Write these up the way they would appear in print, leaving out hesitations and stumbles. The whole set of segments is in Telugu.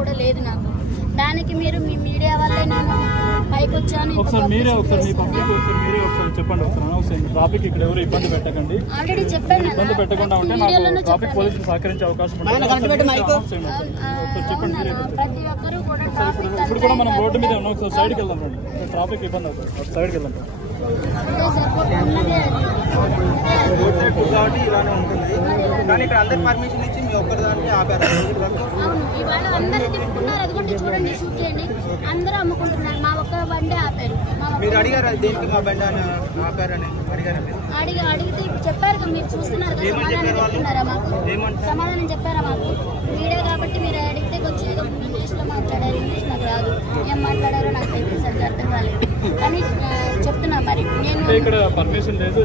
కూడా లేదు నాకు. దానికి మీరు మీ మీడియా వల్లే నేను పైకి వచ్చాను. ట్రాఫిక్ ఇక్కడ ఎవరు ఇబ్బంది పెట్టకండి, ఆల్రెడీ చెప్పాను. ఇబ్బంది పెట్టకుండా ఉంటే నాకు ట్రాఫిక్ పోలీసులు సహకరించే అవకాశం ఉంటుంది. ప్రతి ఒక్కరు కూడా ఇప్పుడు కూడా మనం రోడ్డు మీద ఉన్నాం, ఒకసారి సైడ్కి వెళ్దాం రండి. ట్రాఫిక్ ఇబ్బంది అవుతుంది, సైడ్కి వెళ్దాం. రోడ్ సైడ్ కాబట్టి ఇలానే ఉంటుంది, కానీ ఇక్కడ అందరి పర్మిషన్ ఇచ్చి మీ ఒక్కరి దాన్ని ఆపారు. అవును, ఇవాళ అందరూ తిప్పుకున్నారు. అదిగోండి చూడండి, షూట్ చేయండి. అందరూ అమ్ముకుంటున్నారు, మా ఒక్క బండే ఆపారు. మీరు అడిగారు దేనికి మా బండి అని ఆపారని అడిగితే చెప్పారు. మీరు చూస్తున్నారు కదా, సమాధానం చెప్పారా మాకు? మీరే కాబట్టి మీరు అడిగితే వచ్చి ఇంగ్లీష్లో మాట్లాడారు. ఇంగ్లీష్ నాకు రాదు, ఏం మాట్లాడారో నాకు తెలియదు, సరిగ్గా అర్థం కాలేదు. కానీ చెప్తున్నా మరి నేను ఇక్కడ పర్మిషన్ లేదు,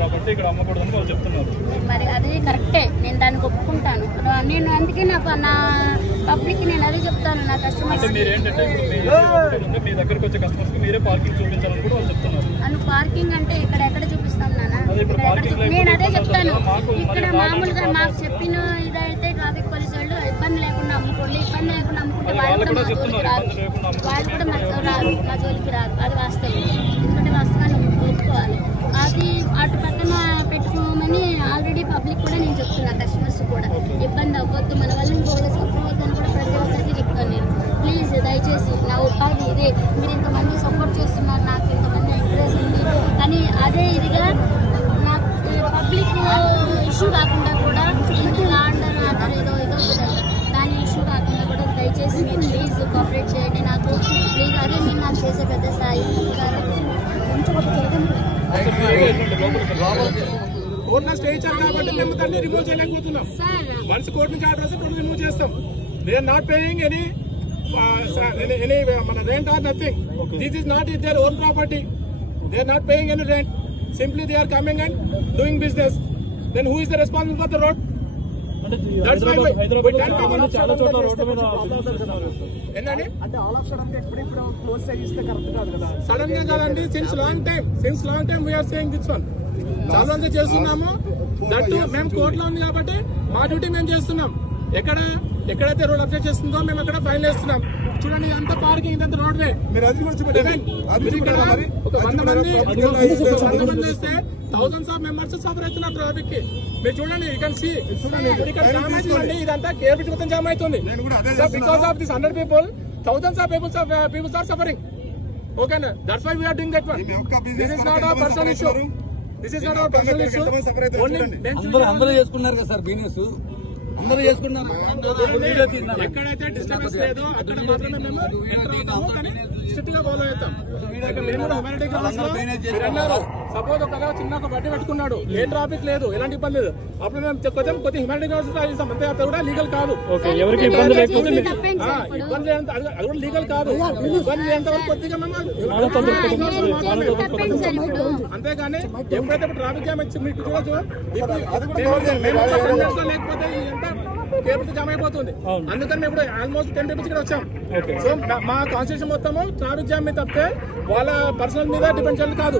కాబట్టి ఇక్కడ అమ్మకూడదని వాళ్ళు చెప్తున్నారు. మరి అది కరెక్టే, నేను దానికి ఒప్పుకుంటాను. నేను అందుకే నా పబ్లిక్ నేను అదే చెప్తాను. నా కస్టమర్స్ మీ దగ్గరకు వచ్చే కస్టమర్స్ కి మీరే పార్కింగ్ చూపించాలని కూడా వాళ్ళు చెప్తున్నారు. అను పార్కింగ్ అంటే ఇక్కడ ఎక్కడ చూపిస్తాం నాన్న? నేను అదే చెప్తాను. ఇక్కడ మామూలుగా మాకు చెప్పిన ఇదైతే ట్రాఫిక్ పోలీసు వాళ్ళు ఇబ్బంది లేకుండా అమ్ముకోండి, ఇబ్బంది లేకుండా అమ్ముకుంటే వాళ్ళు కూడా మా జోలికి రాదు, మా జోలికి రాదు. అది వాస్తవం, ఎందుకంటే వాస్తవాన్ని ఒప్పుకోవాలి. అది అటు పక్కన పెట్టుకోమని ఆల్రెడీ పబ్లిక్ కూడా నేను చెప్తున్నా, కస్టమర్స్ కూడా ఇబ్బంది అవ్వద్దు, మన వల్ల ఇంకోళ్ళు సఫర్ అవ్వద్దని కూడా ప్రతి ఒక్కరికి చెప్తాను నేను. ప్లీజ్ దయచేసి నా ఉపాధి ఇదే, మీరు ఇంతమంది సపోర్ట్ చేస్తున్నారు, నాకు ఇంతమంది ఎంకరేజ్ ఉంది. కానీ అదే ఇదిగా నాకు పబ్లిక్ ఇష్యూ కాకుండా కూడా లాండర్ ఆర్డర్ ఏదో దాని ఇష్యూ కాకుండా కూడా దయచేసి మీరు ప్లీజ్ కోఆపరేట్ చేయండి నాకు, ప్లీజ్. అదే మీరు నాకు చేసే పెద్ద స్థాయి. కోర్టులో స్టే ఇచ్చారు కాబట్టి మేము దాన్ని రిమూవ్ చేయలేకపోతున్నాం. వన్స్ కోర్టు నుంచి ఆర్డర్ వస్తే కోర్టు రిమూవ్ చేస్తాం. They are not paying any మన rent or nothing. This is not their own property. They are not paying any rent. Simply they are coming and doing business. Then who is the responsible for the road? Sudden గా కాదండి, since long time we are saying this one. చాలా రోజులు చేస్తున్నాము. దట్టు మేము కోర్టులో ఉంది కాబట్టి మా డ్యూటీ మేము చేస్తున్నాం. ఎక్కడైతే రోడ్ అబ్జెక్ట్ చేస్తుందో మేము ఎక్కడ ఫైన్ వేస్తున్నాం. చూడండి, ఇదంతా పార్కింగ్, ఇదంతా రోడ్ వే. ఒక 100 మంది వస్తే థౌసండ్స్ ఆఫ్ మెంబర్స్ సఫర్ అవుతున్నారు ట్రాఫిక్ కి. మీరు చూడండి, యూ కెన్ సీ. ఇక్కడ జామ్ అవుతుందండి, ఇదంతా కేర్ బ్రిడ్జ్ మొత్తం జామ్ అవుతుంది. Because of this 100 people, thousands of people are suffering. Okay, that's why we are doing that one. This is not our personal issue. అందరూ చేసుకున్నారు కదా సార్, బిజినెస్ అందరూ చేసుకున్నారు. ఎక్కడైతే డిస్టర్బెన్స్ లేదో అక్కడ మాత్రమే మేము ఎంటర్ అవుతాము, కానీ స్ట్రిక్ట్ గా ఫాలో అవుతాం. సపోజ్ ఒక చిన్న ఒక బట్టి పెట్టుకున్నాడు, ఏ ట్రాఫిక్ లేదు, ఎలాంటి ఇబ్బంది లేదు, అప్పుడు మేము కొంచెం హ్యూమానిటీ ఇస్తాం. అంతే, అది కూడా లీగల్ కాదు. ఎవరికి ఇబ్బంది లేకపోతే ఇబ్బంది అది కూడా లీగల్ కాదు. ఇబ్బంది లేనంత వరకు కొద్దిగా మేము అంతేగాని ఎప్పుడైతే ట్రాఫిక్ జామ్ వచ్చి మీకు చూడొచ్చు, లేకపోతే ఎంత కేబుల్ జామ్ అయిపోతుంది. అందుకని మేము ఇప్పుడు ఆల్మోస్ట్ 10 people ఇక్కడ వచ్చాం. సో మా కాన్స్టిట్యూషన్ మొత్తము ట్రాఫిక్ జామ్ మీద తప్పితే వాళ్ళ పర్సనల్ మీద డిపెండ్ చేయాలి కాదు.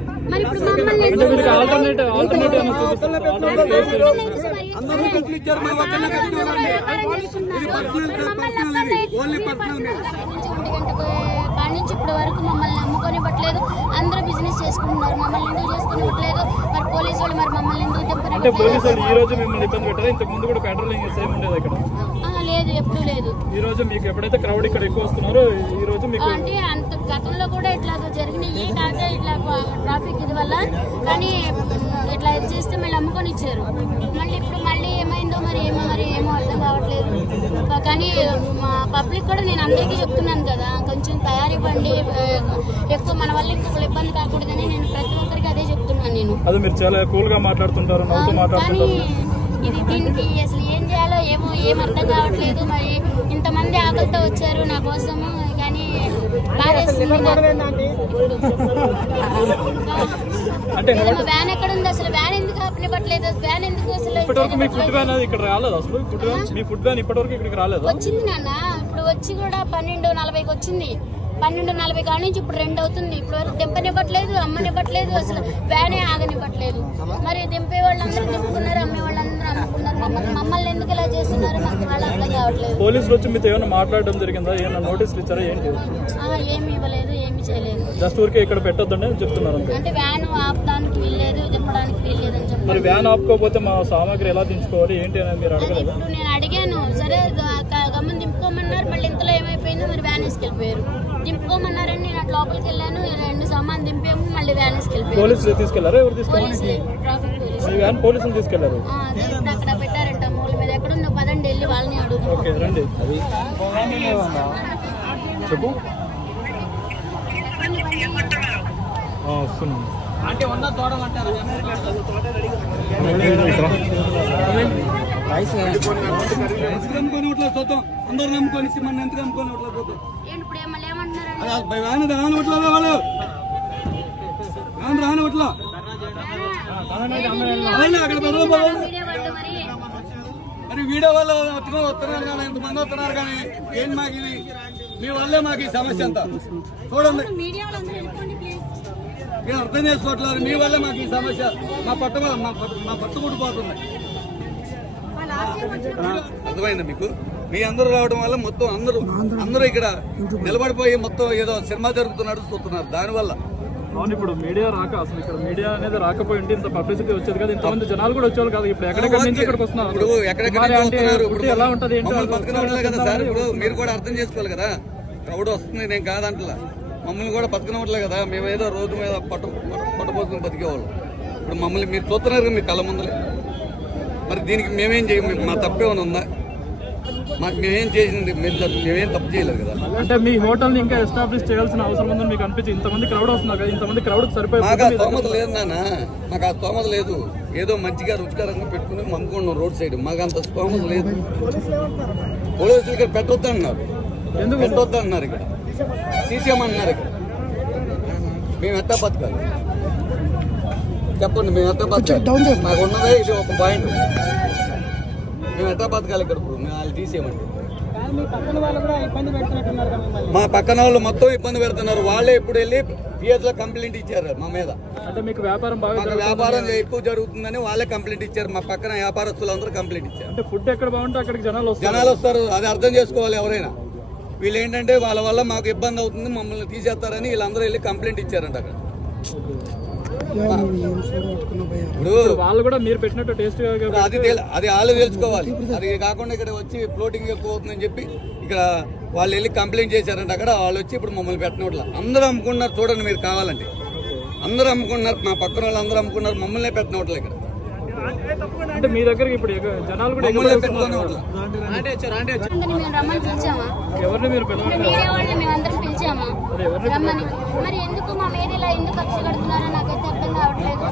నుంచి ఇప్పటి వరకు మమ్మల్ని నమ్ముకొనివ్వట్లేదు. అందరూ బిజినెస్ చేసుకుంటున్నారు, మమ్మల్ని ఎందుకు చేసుకునివ్వట్లేదు? మరి పోలీసు వాళ్ళు మరి మమ్మల్ని ఎందుకు అంటే పోలీసు వాళ్ళు ఈ రోజు మిమ్మల్ని ఇబ్బంది పెట్టారు? ఇంతకు ముందు కూడా పెట్రోలింగ్ సేమ్ ఉండేది ఇక్కడ? లేదు, ఎప్పుడు లేదు. ఈ రోజు మీకు ఎప్పుడైతే క్రౌడ్ ఇక్కడ ఎక్కువ వస్తున్నారో ఈ రోజు మీకు అంటే అంత గతంలో కూడా ఇట్లా జరిగినాయి. కాకపోతే ఇట్లా ట్రాఫిక్ ఇది వల్ల, కానీ ఇట్లా చేస్తే మళ్ళీ అమ్ముకొని ఇచ్చారు. మళ్ళీ ఇప్పుడు మళ్ళీ ఏమైందో మరి ఏమో అర్థం కావట్లేదు. కానీ మా పబ్లిక్ కూడా నేను అందరికీ చెప్తున్నాను కదా, కొంచెం తయారివ్వండి, ఎక్కువ మన వల్ల ఇంకొకరు ఇబ్బంది కాకూడదని నేను ప్రతి ఒక్కరికి అదే చెప్తున్నాను. నేను అది మీరు చాలా కూల్ గా మాట్లాడుతుంటారు, కానీ ఇది దీనికి అసలు ఏం చేయాలో ఏం అర్థం కావట్లేదు. మరి ఇంతమంది ఆకలితో వచ్చారు నా కోసము, కానీ వ్యాన్ ఎక్కడ ఉంది అసలు? వ్యాన్ ఎందుకు ఆపనివ్వట్లేదు? వ్యాన్ ఎందుకు అసలు ఫుడ్ వ్యాన్ ఇప్పటివరకు ఇక్కడికి రాలేదు? వచ్చింది నాన్న, ఇప్పుడు వచ్చి కూడా 12:40కి వచ్చింది. 12:40 కాడ నుంచి ఇప్పుడు 2 అవుతుంది. ఇప్పుడు వరకు దింపనివ్వట్లేదు, అమ్మనివ్వట్లేదు, అసలు వ్యానే ఆగనివ్వట్లేదు. మరి దింపే వాళ్ళందరూ దింపుకున్నారు, అమ్మే వాళ్ళందరూ అమ్ముకున్నారు. మమ్మల్ని ఎందుకు ఇలా చేస్తున్నారు మాకు వాళ్ళు అర్థం కావట్లేదు. పోలీసులు వచ్చి మీతో ఏమైనా మాట్లాడడం జరిగిందా? ఏమైనా నోటీసులు ఇచ్చారా? ఏంటి? ఏమి ఇవ్వలేదు, ఏమి చేయలేదు. జస్ట్ ఊరికే ఇక్కడ పెట్టొద్దండి అని చెప్తున్నారు. అంటే వ్యాన్ ఆపడానికి వీల్లేదు, దింపడానికి వీల్లేదు అని చెప్పారు. మరి వ్యాన్ ఆపుకోకపోతే మా సామాగ్రి ఎలా దించుకోవాలి ఏంటి అని మీరు అడగలేదు? ఇప్పుడు నేను అడిగాను, సరే గమ్మని దింపుకోమన్నారు. మళ్ళీ ఇంతలో ఏమైపోయిందో మరి వ్యాన్ వేసుకెళ్ళిపోయారు. దింపుకోమన్నారని నేను అట్లా లోపలికి వెళ్ళాను, 2 సామాన్ దింపాము, మళ్ళీ వ్యాన్ వేసుకెళ్ళిపోయారు. పోలీసులు తీసుకెళ్లారా? ఎవరు తీసుకెళ్ళారు? Traffic police. మీ వ్యాన్ పోలీసులు తీసుకెళ్లారు. ఇప్పుడు అక్కడ పెట్టారంట మూల మీద. ఎక్కడుందో పదండి వెళ్ళి వాళ్ళని అడుగుతాం. ఓకే రండి. చెప్పు. వస్తున్నాను. చూద్దాం అందరు నమ్ముకొని మన ఎంత నమ్ముకొని చూద్దాం. ఇప్పుడు మళ్ళీ ఏమంటున్నారండి? మరి వీడియో వాళ్ళు వస్తున్నారు కానీ ఎంతమంది వస్తున్నారు కానీ ఏం మాకు ఇది మీ వల్లే మాకు ఈ సమస్య అంతా చూడండి. మేము అర్థం చేసుకోవట్లేదు, మీ వల్లే మాకు ఈ సమస్య. మా పట్టు కుడిపోతుంది. అర్థమైందా మీకు? మీ అందరూ రావడం వల్ల మొత్తం అందరూ ఇక్కడ నిలబడిపోయి మొత్తం ఏదో సినిమా జరుగుతున్నట్టు చూస్తున్నారు. దానివల్ల అవును, ఇప్పుడు మీడియా రాక అసలు ఇక్కడ మీడియా అనేది రాకపోయి ఉంటే ఇంత పబ్లిసిటీ వచ్చేది కదా, ఇంతమంది జనాలు కూడా వచ్చేవాళ్ళు కాదు. ఇప్పుడు ఎక్కడెక్కడి నుంచి ఇక్కడికి వస్తున్నారు. ఇప్పుడు ఎక్కడెక్కడ ఎలా ఉంటది బతకనట్లే కదా సార్. ఇప్పుడు మీరు కూడా అర్థం చేసుకోవాలి కదా. క్రౌడ్ వస్తుంది, నేను కాదంటలా. మమ్మల్ని కూడా బతకనట్లే కదా. మేమేదో రోజు మీద పట్టబోతుని బతికేవాళ్ళు. ఇప్పుడు మమ్మల్ని మీరు చూస్తున్నారు మీ కళ్ళ ముందలే. మరి దీనికి మేమేం చేయం? మా తప్పేమైనా ఉందా? మాకు మేమేం చేసింది? మేమేం తప్పు చేయలేదు కదా. అంటే మీ హోటల్ ని ఇంకా ఎస్టాబ్లిష్ చేయాల్సిన అవసరం ఉందని మీకు అనిపించి ఇంతమంది క్రౌడ్ వస్తున్నారు కదా, ఇంతమంది క్రౌడ్ సరిపోయి మాకు ఆ స్తోమత లేదు నాన్న, మాకు ఆ స్తోమత లేదు. ఏదో మంచిగా రుచికరంగా పెట్టుకుని అమ్ముకున్నాం రోడ్ సైడ్. మాకు అంత స్తోమత లేదు. పోలీసులు ఇక్కడ పెట్టొద్దు అన్నారు. ఎందుకు పెట్టొద్దు అన్నారు? ఇక్కడ తీసేయమన్నారు. ఇక్కడ మేము ఎట్టా బతకాలి చెప్పండి? మేము ఎట్టా బతకాలి? మాకు ఉన్నదే ఇది ఒక పాయింట్. మేము ఎట్టా బతకాలి ఇక్కడ? ఇప్పుడు మేము వాళ్ళు తీసేయమండి. మా పక్కన వాళ్ళు మొత్తం ఇబ్బంది పెడుతున్నారు. వాళ్ళే ఇప్పుడు వెళ్ళి పిఎస్ లో కంప్లైంట్ ఇచ్చారు మా మీద. అంటే మీకు వ్యాపారం బాగా వ్యాపారం ఎక్కువ జరుగుతుందని వాళ్ళే కంప్లైంట్ ఇచ్చారు. మా పక్కన వ్యాపారస్తులు అందరూ కంప్లైంట్ ఇచ్చారు. అంటే ఫుడ్ ఎక్కడ బాగుంటే అక్కడికి జనాలు వస్తారు. అది అర్థం చేసుకోవాలి ఎవరైనా. వీళ్ళు ఏంటంటే వాళ్ళ వల్ల మాకు ఇబ్బంది అవుతుంది, మమ్మల్ని తీసేస్తారని వీళ్ళందరూ వెళ్ళి కంప్లైంట్ ఇచ్చారంట అక్కడ. ఇప్పుడు వాళ్ళు కూడా మీరు పెట్టినట్టు టేస్ట్ అది వాళ్ళు తెలుసుకోవాలి. అది కాకుండా ఇక్కడ వచ్చి ఫ్లోటింగ్ ఎక్కువ అవుతుందని చెప్పి ఇక్కడ వాళ్ళు వెళ్ళి కంప్లైంట్ చేశారంట అక్కడ. వాళ్ళు వచ్చి ఇప్పుడు మమ్మల్ని పెట్టినట్ల అందరూ అమ్ముకున్నారు. చూడండి మీరు కావాలంటే అందరూ అమ్ముకున్నారు. మా పక్కన వాళ్ళు అందరూ అమ్ముకున్నారు. మమ్మల్ని పెట్టినట్ల ఇక్కడ. అంటే మీ దగ్గర ఇప్పుడు జనాలు కూడా రమ్మని పిలిచామా? ఎవరిని మీరు మీడియా వాళ్ళని మేమందరం పిలిచామా రమ్మని? మరి ఎందుకు మా మీడియాలో ఎందుకు కక్ష కడుతున్నారో నాకైతే అర్థం కావట్లేదు.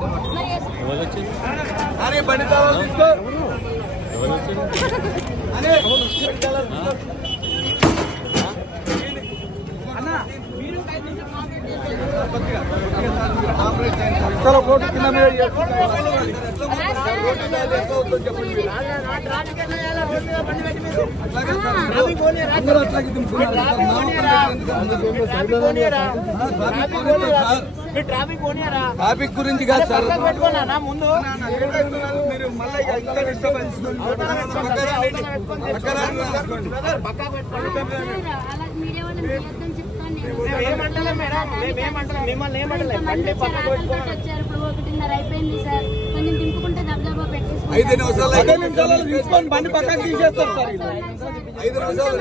ట్రాఫిక్ గురించి కాదు సార్. ముందు మిమ్మల్ని ఏమంటలే బండి పక్కకు పెట్టుకోండి. 5 నిమిషాలు తీసుకొని బండి పక్కకు తీసేస్తారు సార్. 5 నిమిషాలు